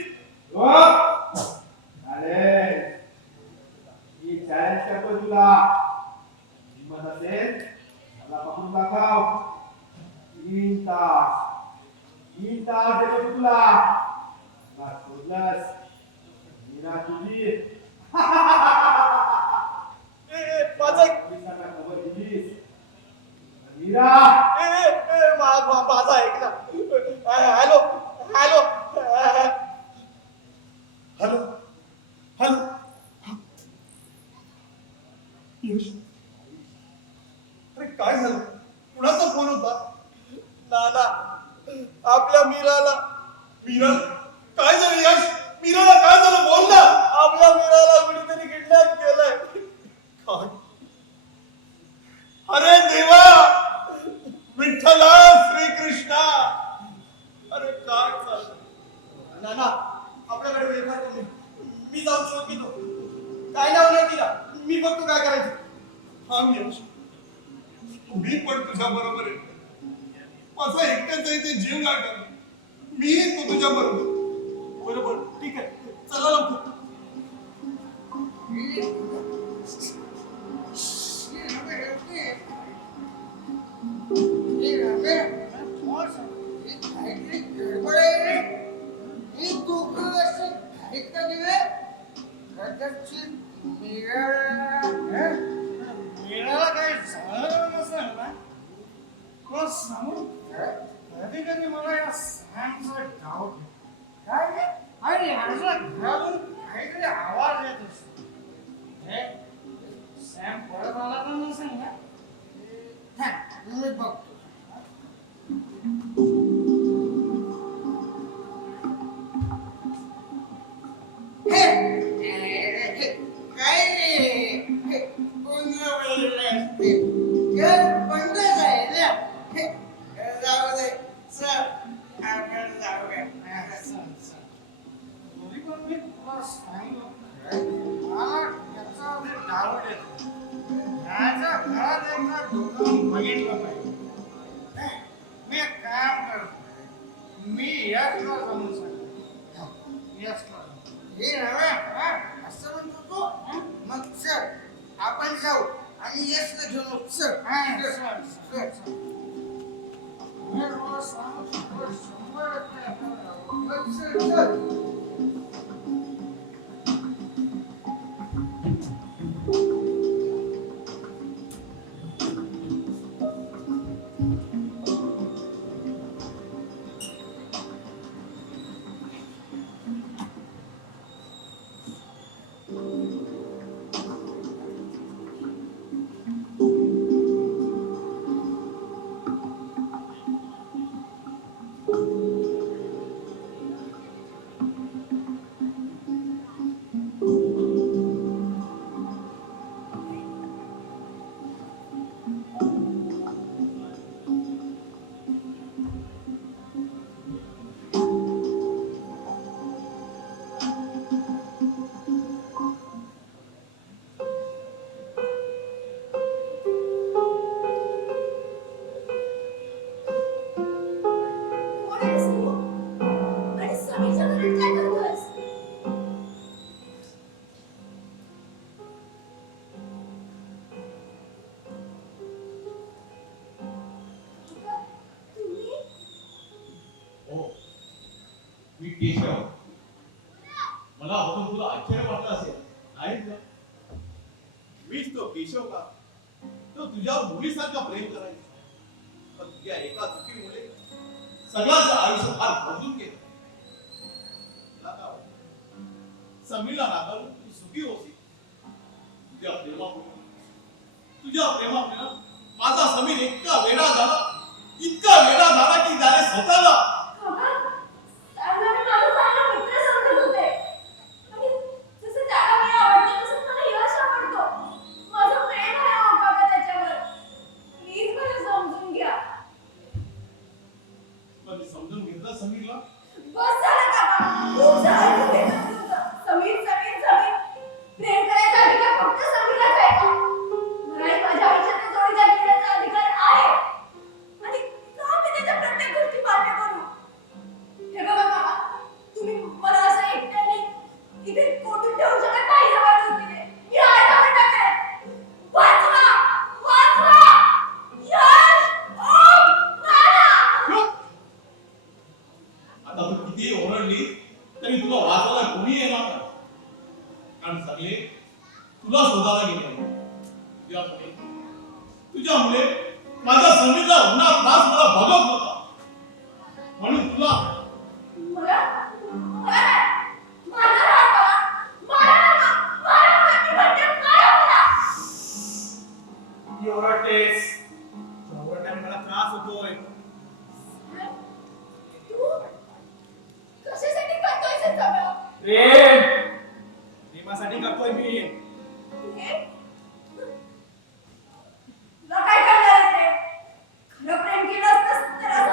अरे ही चॅलेंज करतो तुला. हिंमत असेल मला पकडून दाखव. 3 तास देतो तुला. मला शोधलंस मीरा तुझी. माझा पोलिसांना खबर दिलीस मीरा. माझा ऐक ना. Hello hello hello hello. Yash अरे काय झालं? कुणाचा फोन होता? नाना आपल्या मीराला. मीरा काय झालं? यश मीराला काय झालं? बोल ना. आपल्या मीराला कुणीतरी किडनॅप केलंय. काय? अरे देवा, विठ्ठला श्रीकृष्णा. अरे काय झालं? नाना आपल्याकडे वेळ फार कमी. मी जाऊन शोध घेतो. काय नाव नाही तिला. मी बघतो काय करायचं. हा यश, मी पण तुझ्या बरोबर आहे. माझा एकट्याचा इथे जीव लागला. मी येतो तुझ्या बरोबर. बरोबर ठीक आहे, चला लवकर. कदाचित मीराला काही झालं नसेल ना तो सांगू कधी कधी मला या सॅमचा डाऊट काय रे? आणि ह्याच्या घरातून काहीतरी आवाज येत असतो सॅम परत आला तर नसेल ना मी बघतो काय रे कोण बंद आहे जाऊ दे सर आपण जाऊया तरी पण मी तुला सांगितलं मला याचा डाऊट येतो ह्याच्या घरात एकदा डोकावून बघितलं पाहिजे मी एक काम करतो मी यशला जाऊन सांगतो यशला हे नव्हे असं म्हणतो तो मग चल आपण जाऊ आणि यशला घेऊन चल कोण आहेस तू? आणि समीरच्या घरात काय करतोयस? तुम्ही? हो मी केशव मला बघून तुला आश्चर्य वाटलं असेल नाही तुला मीच तो केशव का तो तुझ्यावर मुलीसारखा प्रेम करायचा पण तुझ्या एका चुकीमुळे सगळ्याच आयुष्य फार बदलून गेलं तुला काय वाटतं? समीरला नाकारून तू सुखी होती तुझ्या प्रेमामुळे माझा समीर इतका वेडा झाला की त्याने स्वतःला काका, सॅमला मी माझा चांगला मित्र समजत होते. आणि जसं त्याला मी आवडते तसंच मला यश आवडतो. माझं प्रेम आहे हो काका त्याच्यावर. प्लीज मला समजून घ्या. पण समजून घेतलं समीरला बस झालं काका. खूप झालं तुमचं. समीर समीर समीर. प्रेम करायचा अधिकार फक्त समीरलाच आहे का? मलाही माझ्या आयुष्यात जोडीदार मिळण्याचा अधिकार आहे. आणि का मी त्याच्या प्रत्येक गोष्टी मान्य करू? हे बघा काका, तुम्ही मला असं एकट्याने इथे कोठून ठेवू शकत नाही या वाटोळीने. मी आहे जाऊन टाकेन. वाचवा! वाचवा! यश! ओम! नाना! आता तू किती ओरडली तरी तुला वाचवायला कोणी येणार नाही कारण सगळे तुला शोधायला गेले तुझ्यामुळे माझ्या समीरला होणार त्रास मला बघत नव्हता म्हणून तुला मला मला माझा राग मला मी म्हणते मला ओरडतेस ओरडल्याने मला त्रास होतोय तू कशासाठी करतोय हे सगळं? प्रेमासाठी करतोय मी हे? तुला काय करणार आहे ते? खरं प्रेम केलं असतंस तर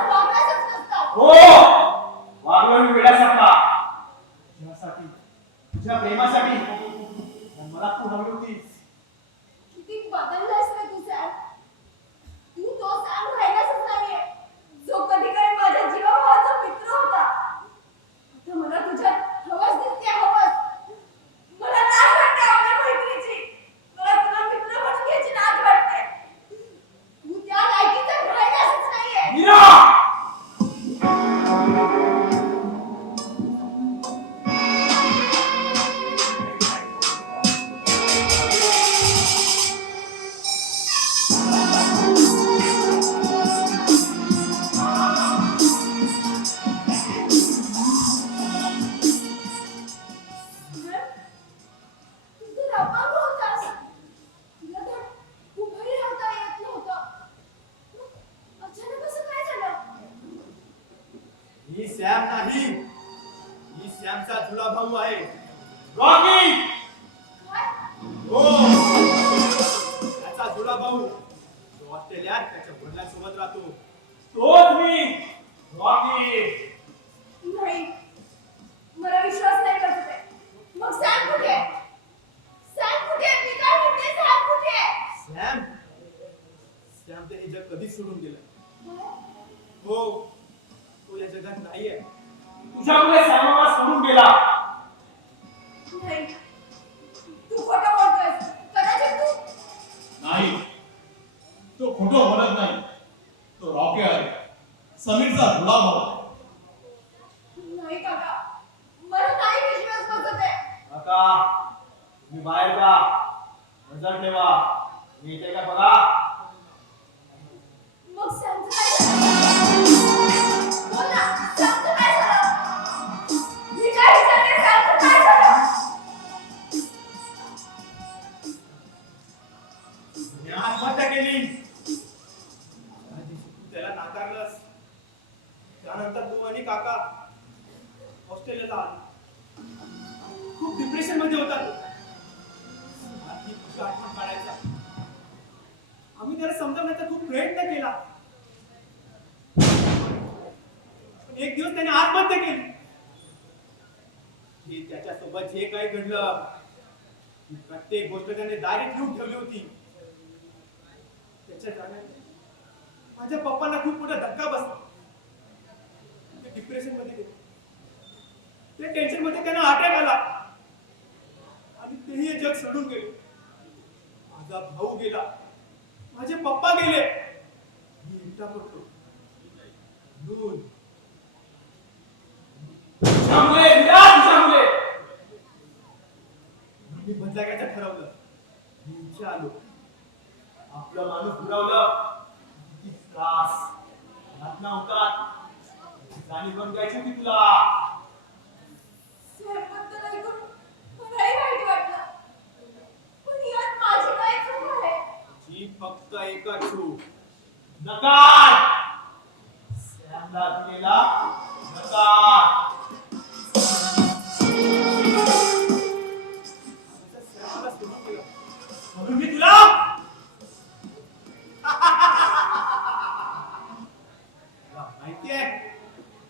सॅम नाही, ही सॅमचा जुळा भाऊ आहे रॉकी. हो, त्याचा जुळा भाऊ तो ऑस्ट्रेलियात त्याच्या वडिलांसोबत राहतो. तोच मी रॉकी. नाही, मला विश्वास नाही बसत आहे. मग सॅम कुठे आहे? सॅम कुठे आहे? मी काय म्हणते, सॅम कुठे आहे? सॅम सॅम ते हे जग कधीच सोडून गेलं. हो, तो या जगात नाहीये. तुझ्यामुळे सॅमला सोडून गेला. नाही, तू खोटं बोलतोयस. कदाचित तू नाही, तो खोटं बोलत नाही. तो रॉकी आहे, समीरचा जुळा भाऊ. नाही काका, मला नाही विश्वास बसत आहे. काका तुम्ही बाहेर जा, नजर ठेवा, मी इथे काय बघा. मग सॅमचं काय झालं? बोल ना, सॅमचं काय झालं? मी काय विचारते, सॅमचं काय झालं? मी आत्महत्या केली. तू त्याला नाकारलंस, त्यानंतर तू आणि काका ऑस्ट्रेलियाला आला. खूप डिप्रेशन मध्ये होता तो. आधी तुझी आठवण काढायचा. आम्ही त्याला समजवण्याचा खूप प्रयत्न केला, पण एक दिवस त्याने आत्महत्या केली. हे त्याच्यासोबत जे काही घडलं, ती प्रत्येक गोष्ट त्याने दारीत लिहून ठेवली होती. त्याच्या जाण्याने माझ्या पप्पांना खूप मोठा धक्का बसला. ते डिप्रेशन मध्ये गेले. त्या टेन्शन मध्ये त्यांना अटॅक आला आणि तेही हे जग सोडून गेले. माझा भाऊ गेला, माझे पप्पा गेले, मी एकटा पडतो. म्हणून तुझ्यामुळे मी बदलायचं ठरवलं. मी इथे आलो, आपलं माणूस दुरावलं. किती त्रास, घटना होतात, जाणीव करून द्यायची होती तुला. सॅमबद्दल ऐकून मलाही वाईट वाटलं. पण यात माझी काय चूक आहे? जी फक्त एकच चूक, नकार. सॅमला दिलेला नकार. सॅमला सोडून गेला म्हणून मी तुला माहितीये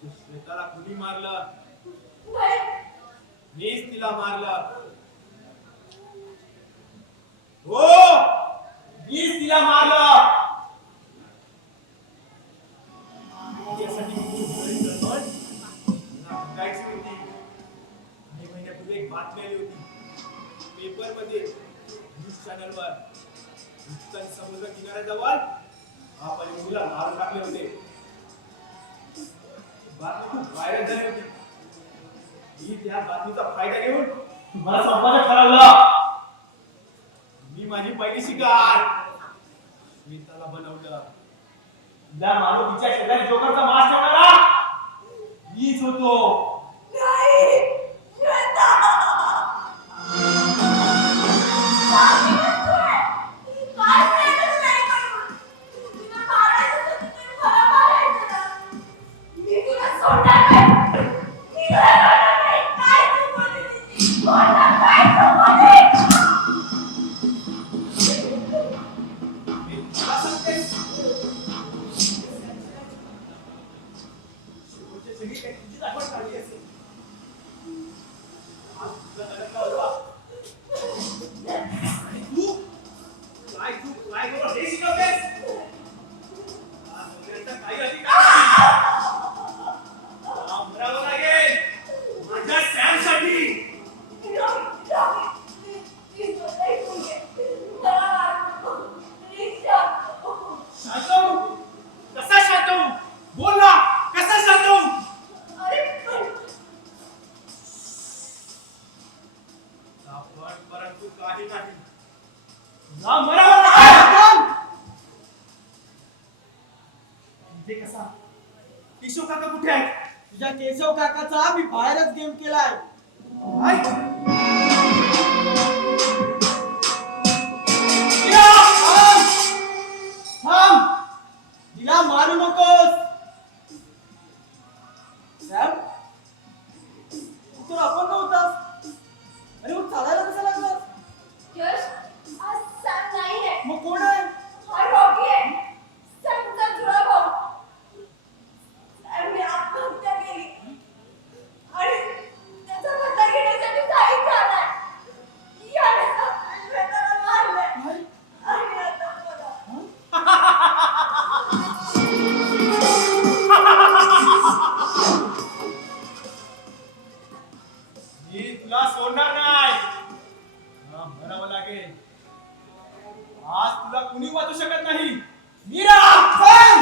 श्वेताला कुणी मारलं? नाही, मीच तिला मारलं. हो, मीच तिला मारलं. यासाठी खूप बरी गडबड मला बघायची होती. काही महिन्यापूर्वी एक बातमी आली होती पेपरमध्ये, न्यूज चॅनलवर. उत्तर समुद्र किनाऱ्याजवळ आपण मुला मारून टाकले होते. बातमी खूप व्हायरल झाली होती. मी त्या बातमीचा फायदा घेऊन तुम्हाला संपवायचं ठरवलं. मी माझी पहिली शिकार श्वेताला बनवलं. त्या मारुतीच्या शेजारी जोकरचा मास ठेवणारा मीच होतो. नाही, श्वेता! काय म्हणतोय? काय प्रयत्न तू नाही करून? तुला मारायचं तर तुम्ही मला मारायचं ना. मी तुला सोडणार नाही. मी तुला सोडणार नाही. काय तू बोलली? सोडणार काय तू बोलली? मी तुला सांगतेस, शेवटच्या सगळी काही तुझीच आठवण काढली असेल. आज तुझा धडकला होता. आणि तू काय करू हे शिकवतेस? आज वगैरेचा काही अधिकार नाही. मला मरावं लागेल माझ्या सॅमसाठी. शांतवू? कसा शांतवू? बोल ना, कसा शांतवू? आपण परंतु काही नाही. तुला मरावं लागेल. इथे कसा? केशव काका कुठे आहेत? तुझ्या केशव काकाचा मी बाहेरच गेम केलाय. काय? थांब, तिला मारू नकोस. सॅम तुला कुणी वाचू शकत नाही. मीरा चल!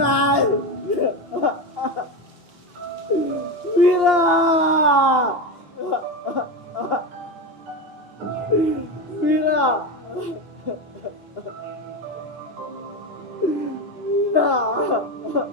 नाही होता